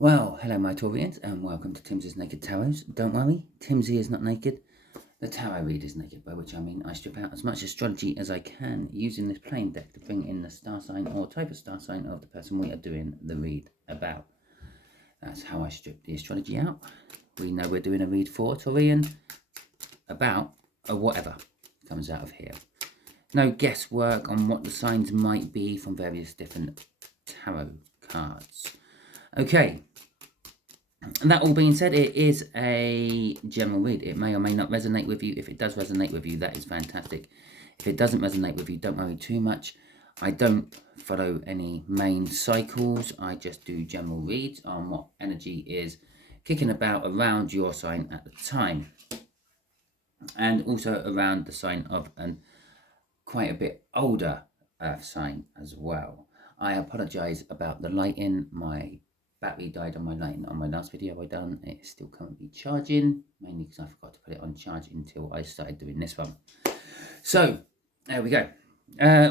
Well, hello my Taurians and welcome to Timsy's Naked Tarot. Don't worry, Timsy is not naked. The tarot read is naked, by which I mean I strip out as much astrology as I can using this plain deck to bring in the star sign or type of star sign of the person we are doing the read about. That's how I strip the astrology out. We know we're doing a read for Taurian, about, or whatever comes out of here. No guesswork on what the signs might be from various different tarot cards. Okay, and that all being said, it is a general read. It may or may not resonate with you. If it does resonate with you, that is fantastic. If it doesn't resonate with you, don't worry too much. I don't follow any main cycles. I just do general reads on what energy is kicking about around your sign at the time. And also around the sign of an quite a bit older earth sign as well. I apologize about the lighting. My battery died on my lighting on my last video I done. It's still currently charging, mainly because I forgot to put it on charge until I started doing this one. So there we go.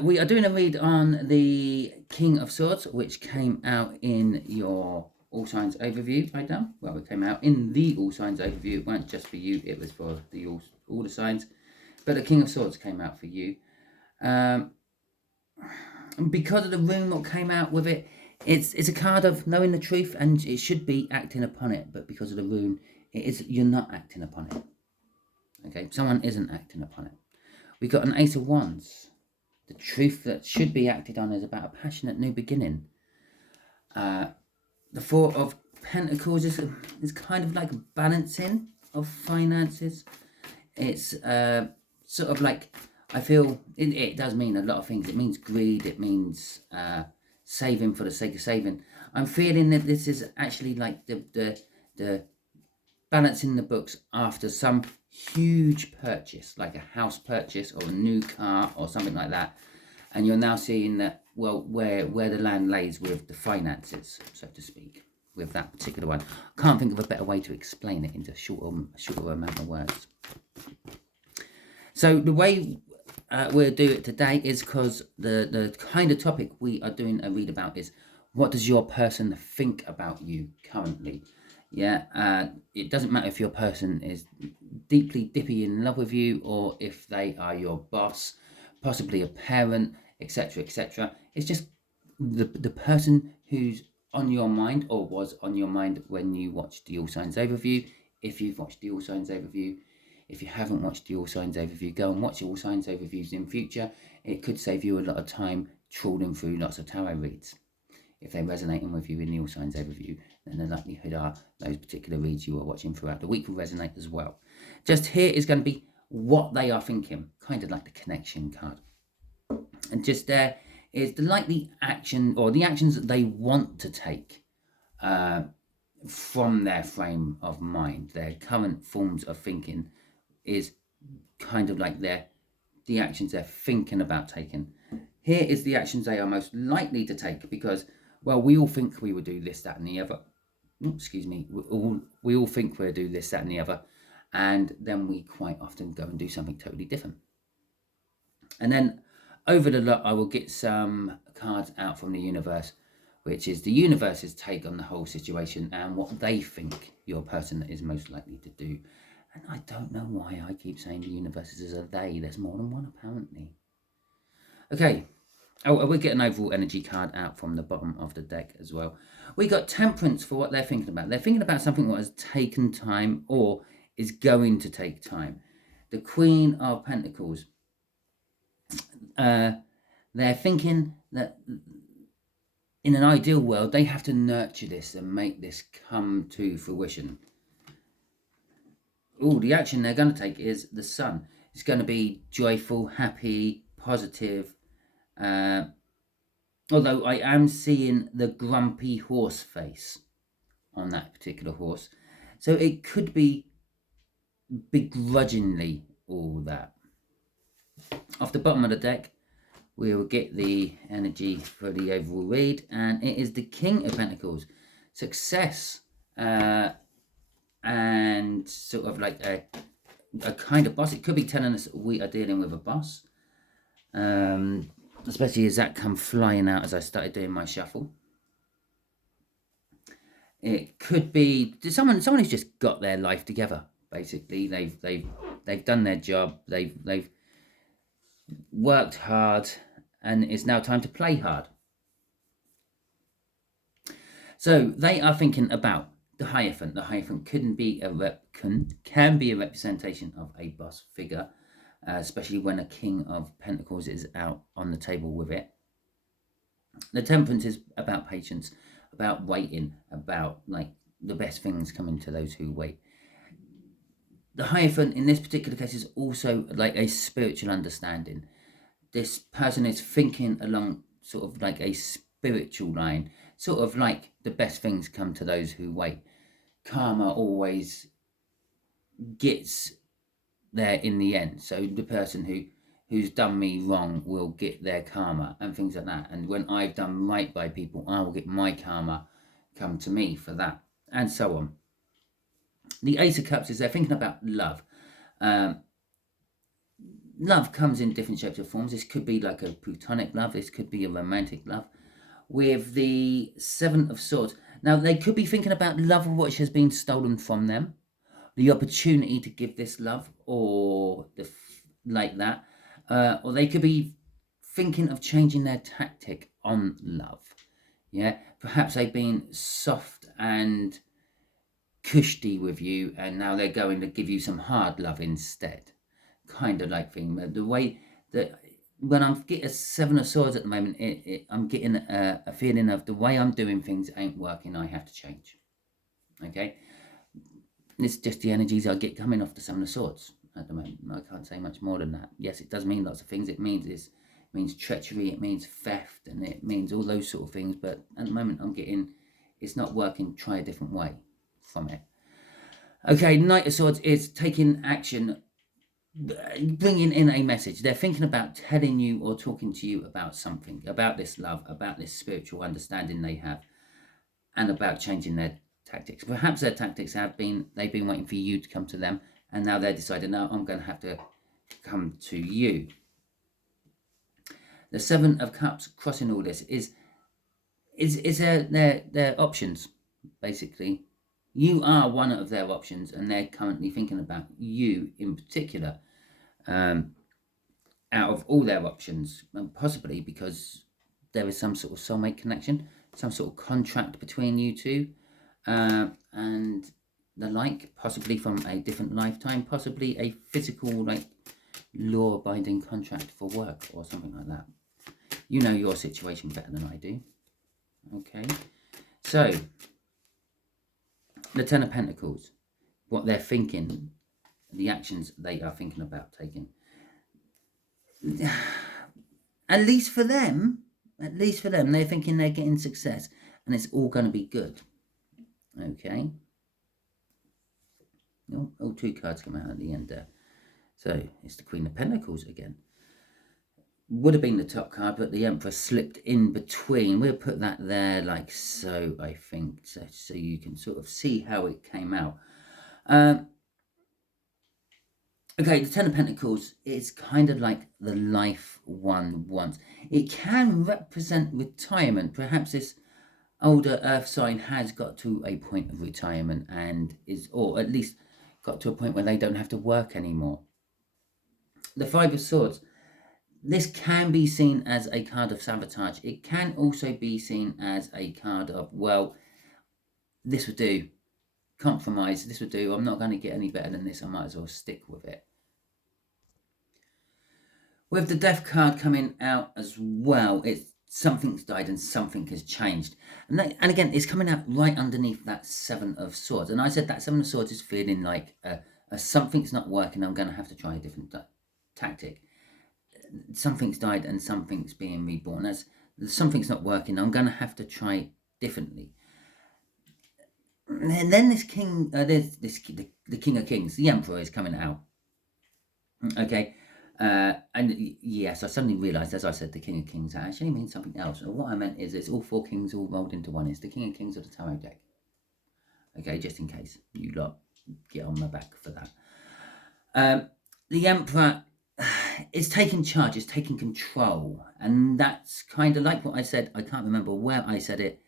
We are doing a read on the King of Swords, which came out in your All Signs overview I done. Well, it came out in the All Signs overview. It weren't just for you, it was for the all the signs. But the King of Swords came out for you. Because of the rune that came out with it, it's a card of knowing the truth, and it should be acting upon it. But because of the rune, you're not acting upon it. Okay, someone isn't acting upon it. We got an Ace of Wands. The truth that should be acted on is about a passionate new beginning. The Four of Pentacles is kind of like a balancing of finances. It's sort of like, I feel it does mean a lot of things. It means greed. It means saving for the sake of saving. I'm feeling that this is actually like the balancing the books after some huge purchase, like a house purchase or a new car or something like that. And you're now seeing that, well, where the land lays with the finances, so to speak, with that particular one. Can't think of a better way to explain it into a shorter amount of words. So the way we'll do it today is because the kind of topic we are doing a read about is, what does your person think about you currently? Yeah, it doesn't matter if your person is deeply dippy in love with you, or if they are your boss, possibly a parent, etc., etc. It's just the person who's on your mind, or was on your mind when you watched the All Signs overview. If you've watched the All Signs overview, if you haven't watched the All Signs overview, go and watch All Signs overviews in future. It could save you a lot of time trawling through lots of tarot reads. If they're resonating with you in the All Signs overview, then the likelihood are those particular reads you are watching throughout the week will resonate as well. Just here is going to be what they are thinking, kind of like the connection card. And just there is the likely action, or the actions that they want to take from their frame of mind. Their current forms of thinking is kind of like the actions they're thinking about taking. Here is the actions they are most likely to take, because, well, we all think we would do this, that, and the other. Excuse me. We all think we'll do this, that, and the other, and then we quite often go and do something totally different. And then over the lot, I will get some cards out from the universe, which is the universe's take on the whole situation and what they think your person is most likely to do. And I don't know why I keep saying the universe is a they. There's more than one, apparently. Okay. Oh, we get an overall energy card out from the bottom of the deck as well. We got Temperance for what they're thinking about. They're thinking about something that has taken time or is going to take time. The Queen of Pentacles. They're thinking that in an ideal world, they have to nurture this and make this come to fruition. Oh, the action they're going to take is the Sun. It's going to be joyful, happy, positive. Although I am seeing the grumpy horse face on that particular horse. So it could be begrudgingly all that. Off the bottom of the deck, we will get the energy for the overall read, and it is the King of Pentacles. Success, and sort of like a kind of boss. It could be telling us we are dealing with a boss, especially as that come flying out as I started doing my shuffle. It could be someone who's just got their life together. Basically, they've done their job. They've worked hard, and it's now time to play hard. So they are thinking about the Hierophant. The Hierophant can be a representation of a boss figure, especially when a King of Pentacles is out on the table with it. The Temperance is about patience, about waiting, about like the best things coming to those who wait. The Hierophant in this particular case is also like a spiritual understanding. This person is thinking along sort of like a spiritual line, sort of like the best things come to those who wait. Karma always gets there in the end. So the person who's done me wrong will get their karma and things like that. And when I've done right by people, I will get my karma come to me for that, and so on. The Ace of Cups is they're thinking about love. Love comes in different shapes or forms. This could be like a platonic love. This could be a romantic love. With the Seven of Swords, now they could be thinking about love which has been stolen from them, the opportunity to give this love, or like that, or they could be thinking of changing their tactic on love. Yeah, perhaps they've been soft and cushy with you, and now they're going to give you some hard love instead. Kind of like thing. The way that when I'm getting a Seven of Swords at the moment, I'm getting a feeling of the way I'm doing things ain't working. I have to change. Okay, it's just the energies I get coming off the Seven of Swords at the moment. I can't say much more than that. Yes, it does mean lots of things. It means treachery. It means theft, and it means all those sort of things. But at the moment, I'm getting it's not working. Try a different way from it. Okay, Knight of Swords is taking action, bringing in a message. They're thinking about telling you or talking to you about something, about this love, about this spiritual understanding they have, and about changing their tactics. Perhaps their tactics they've been waiting for you to come to them, and now they're deciding, no, I'm going to have to come to you. The Seven of Cups crossing all this is their options, basically. You are one of their options, and they're currently thinking about you in particular, out of all their options, and possibly because there is some sort of soulmate connection, some sort of contract between you two, and the like, possibly from a different lifetime, possibly a physical, like, law-abiding contract for work or something like that. You know your situation better than I do. Okay, so the Ten of Pentacles, what they're thinking, the actions they are thinking about taking. At least for them, they're thinking they're getting success, and it's all going to be good. Okay. Oh, two cards come out at the end there. So it's the Queen of Pentacles again. Would have been the top card, but the Emperor slipped in between. We'll put that there like so, I think, so you can sort of see how it came out. Okay, the Ten of Pentacles is kind of like the life one wants. It can represent retirement. Perhaps this older earth sign has got to a point of retirement and is, or at least got to a point where they don't have to work anymore. The Five of Swords. This can be seen as a card of sabotage. It can also be seen as a card of, well, this would do. Compromise, this would do. I'm not going to get any better than this. I might as well stick with it. With the Death card coming out as well, it's something's died and something has changed. And again, it's coming out right underneath that Seven of Swords. And I said that Seven of Swords is feeling like something's not working. I'm going to have to try a different tactic. Something's died and something's being reborn. As something's not working, I'm going to have to try differently. And then this king, the King of Kings, the Emperor is coming out. Okay, and yes, I suddenly realised, as I said, the King of Kings actually means something else. What I meant is it's all four kings all rolled into one. It's the King of Kings of the Tarot deck. Okay, just in case you lot get on my back for that. The Emperor is taking charge, is taking control, and that's kind of like what I said. I can't remember where I said it.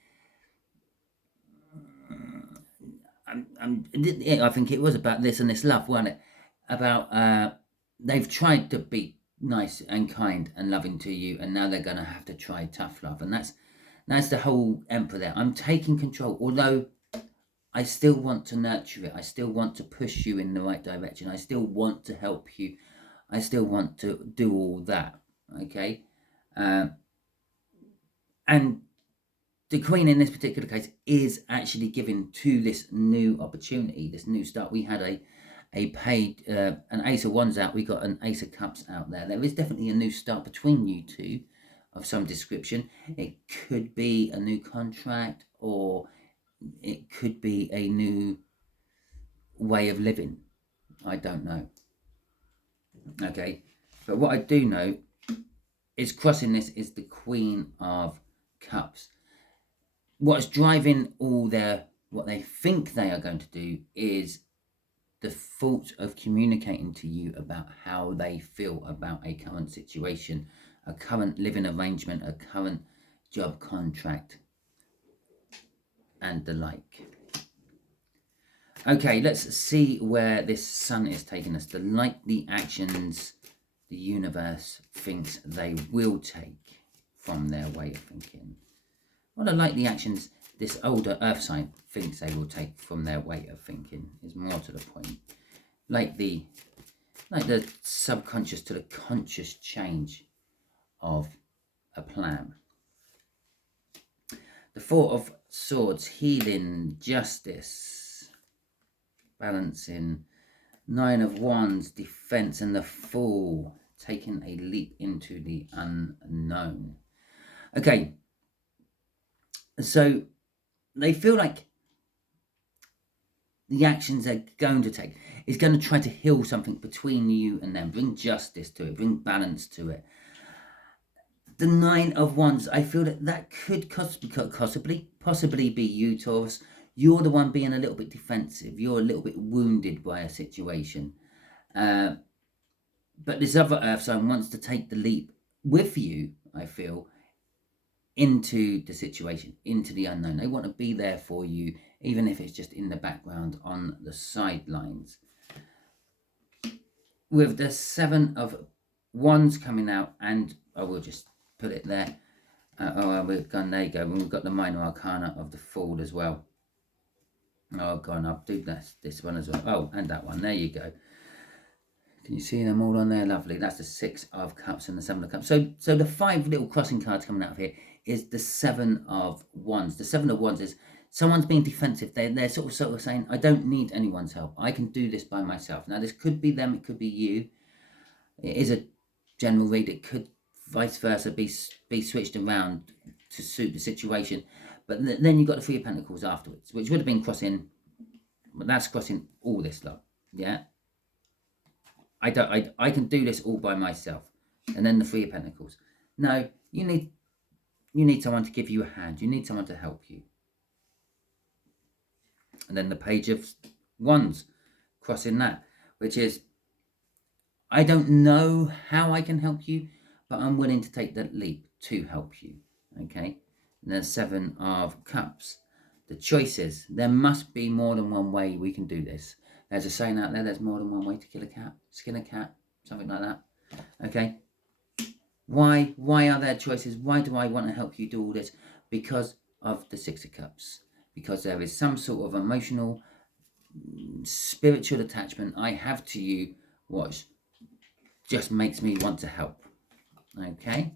I think it was about this and this love, wasn't it? About they've tried to be nice and kind and loving to you, and now they're going to have to try tough love, and that's the whole emperor there. I'm taking control, although I still want to nurture it. I still want to push you in the right direction. I still want to help you. I still want to do all that. Okay, and the Queen in this particular case is actually given to this new opportunity, this new start. We had a paid an Ace of Wands out. We got an Ace of Cups out there. There is definitely a new start between you two of some description. It could be a new contract, or it could be a new way of living. I don't know. Okay, but what I do know is crossing this is the Queen of Cups. What's driving all what they think they are going to do is the thought of communicating to you about how they feel about a current situation, a current living arrangement, a current job contract, and the like. Okay, let's see where this Sun is taking us. The likely actions the universe thinks they will take from their way of thinking. What are likely actions this older Earth sign thinks they will take from their way of thinking is more to the point. Like the subconscious to the conscious change of a plan. The Four of Swords, healing, justice, balancing. Nine of Wands, defense, and the Fool, taking a leap into the unknown. Okay, so they feel like the actions they're going to take is going to try to heal something between you and them, bring justice to it, bring balance to it. The Nine of Wands, I feel that could possibly be you, Taurus. You're the one being a little bit defensive. You're a little bit wounded by a situation. But this other Earth sign wants to take the leap with you, I feel, into the situation, into the unknown. They want to be there for you, even if it's just in the background on the sidelines. With the Seven of Wands coming out, and I will just put it there. We've gone, there you go. We've got the Minor Arcana of the Fool as well. Oh, God, I'll do this one as well. Oh, and that one. There you go. Can you see them all on there? Lovely. That's the Six of Cups and the Seven of Cups. So the 5 little crossing cards coming out of here is the Seven of Wands. The Seven of Wands is someone's being defensive. They're sort of saying, I don't need anyone's help. I can do this by myself. Now, this could be them. It could be you. It is a general read. It could vice versa be switched around to suit the situation. But then you've got the Three of Pentacles afterwards, which would have been crossing, but that's crossing all this lot. Yeah. I can do this all by myself. And then the Three of Pentacles. No, you need someone to give you a hand. You need someone to help you. And then the Page of Wands, crossing that, which is, I don't know how I can help you, but I'm willing to take that leap to help you. Okay. And then Seven of Cups, the choices. There must be more than one way we can do this. There's a saying out there, there's more than one way to kill a cat, skin a cat, something like that. Okay. Why are there choices? Why do I want to help you do all this? Because of the Six of Cups. Because there is some sort of emotional, spiritual attachment I have to you, what just makes me want to help. Okay.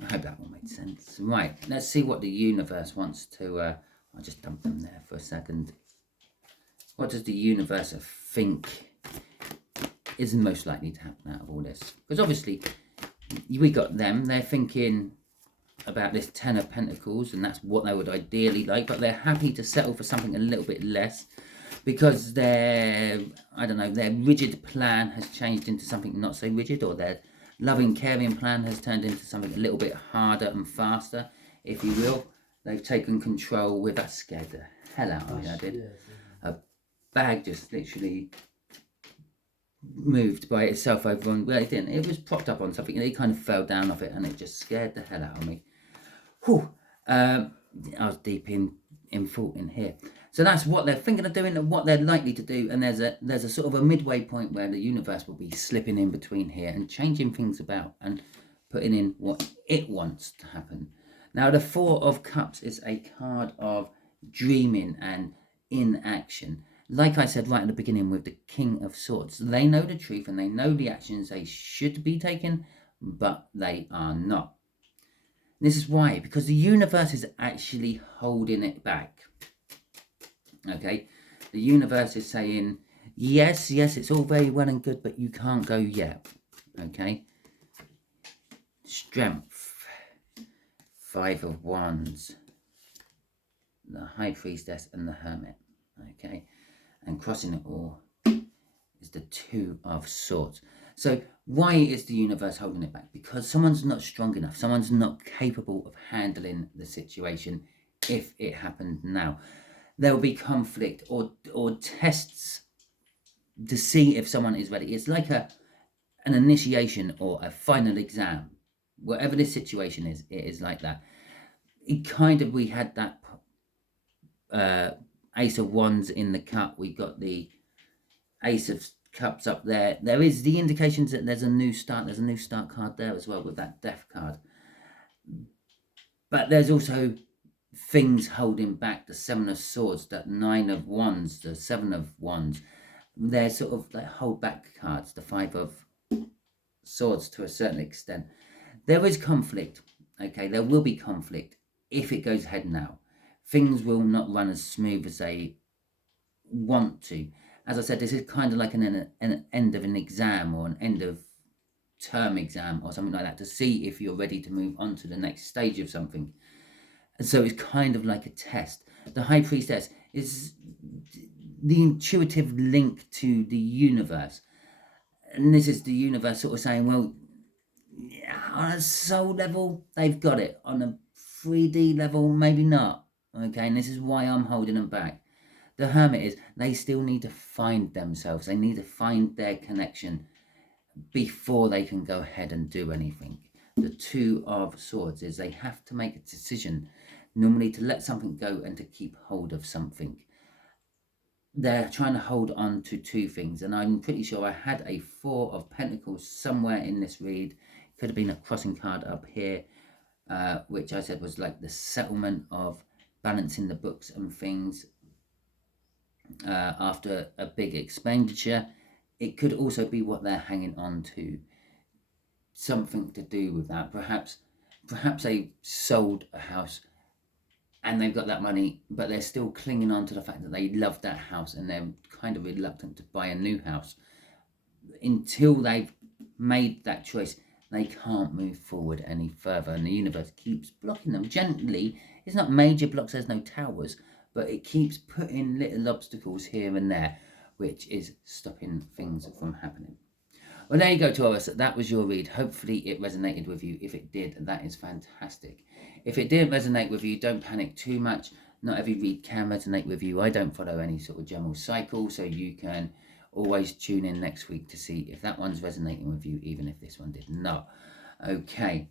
I hope that one made sense. Right, let's see what the universe wants to... I'll just dump them there for a second. What does the universe think is most likely to happen out of all this? Because obviously, we got them. They're thinking about this Ten of Pentacles, and that's what they would ideally like. But they're happy to settle for something a little bit less, because their rigid plan has changed into something not so rigid, or their loving, caring plan has turned into something a little bit harder and faster, if you will. They've taken control with that. Scared the hell out of me, I did. A bag just literally moved by itself over on, well, it didn't. It was propped up on something and it kind of fell down off it, and it just scared the hell out of me. Whew. I was deep in thought in here. So that's what they're thinking of doing and what they're likely to do. And there's a sort of a midway point where the universe will be slipping in between here and changing things about and putting in what it wants to happen. Now, the Four of Cups is a card of dreaming and inaction. Like I said right at the beginning with the King of Swords, they know the truth and they know the actions they should be taken, but they are not. This is why, because the universe is actually holding it back. Okay, the universe is saying, yes, it's all very well and good, but you can't go yet. Okay, Strength, Five of Wands, the High Priestess and the Hermit. Okay, and crossing it all is the Two of Swords. So why is the universe holding it back? Because someone's not strong enough. Someone's not capable of handling the situation if it happened now. There will be conflict or tests to see if someone is ready. It's like an initiation or a final exam. Whatever this situation is, it is like that. We had that Ace of Wands in the cup. We got the Ace of Cups up there. There is the indications that there's a new start. There's a new start card there as well with that Death card. But there's also things holding back. The Seven of Swords, that Nine of Wands, the Seven of Wands. They're sort of like hold back cards. The Five of Swords to a certain extent. There is conflict. Okay, there will be conflict if it goes ahead now. Things will not run as smooth as they want to. As I said, this is kind of like an end of an exam or an end of term exam or something like that to see if you're ready to move on to the next stage of something. And so it's kind of like a test. The High Priestess is the intuitive link to the universe. And this is the universe sort of saying, well, on a soul level, they've got it. On a 3D level, maybe not. Okay, and this is why I'm holding them back. The Hermit is, they still need to find themselves. They need to find their connection before they can go ahead and do anything. The Two of Swords is they have to make a decision, normally to let something go and to keep hold of something. They're trying to hold on to two things, and I'm pretty sure I had a Four of Pentacles somewhere in this read. Could have been a crossing card up here, which I said was like the settlement of balancing the books and things after a big expenditure. It could also be what they're hanging on to, something to do with that. Perhaps they sold a house and they've got that money, but they're still clinging on to the fact that they love that house and they're kind of reluctant to buy a new house. Until they've made that choice, they can't move forward any further, and the universe keeps blocking them gently. It's not major blocks, there's no towers, but it keeps putting little obstacles here and there, which is stopping things from happening. Well, there you go, Taurus. That was your read. Hopefully it resonated with you. If it did, that is fantastic. If it didn't resonate with you, don't panic too much. Not every read can resonate with you. I don't follow any sort of general cycle, so you can always tune in next week to see if that one's resonating with you, even if this one did not. Okay.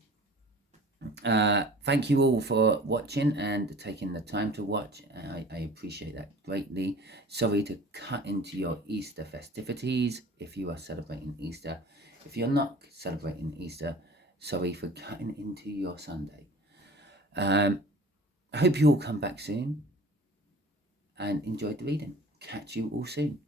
Thank you all for watching and taking the time to watch. I appreciate that greatly. Sorry to cut into your Easter festivities if you are celebrating Easter. If you're not celebrating Easter, sorry for cutting into your Sunday. I hope you all come back soon and enjoyed the reading. Catch you all soon.